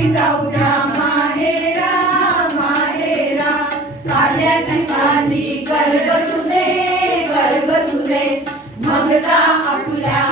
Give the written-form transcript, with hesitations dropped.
घरी जाऊ द्या माहेरा माहेरा, कारल्याची भाजी कर ग सुने, कर ग सुने, मग जा आपल्या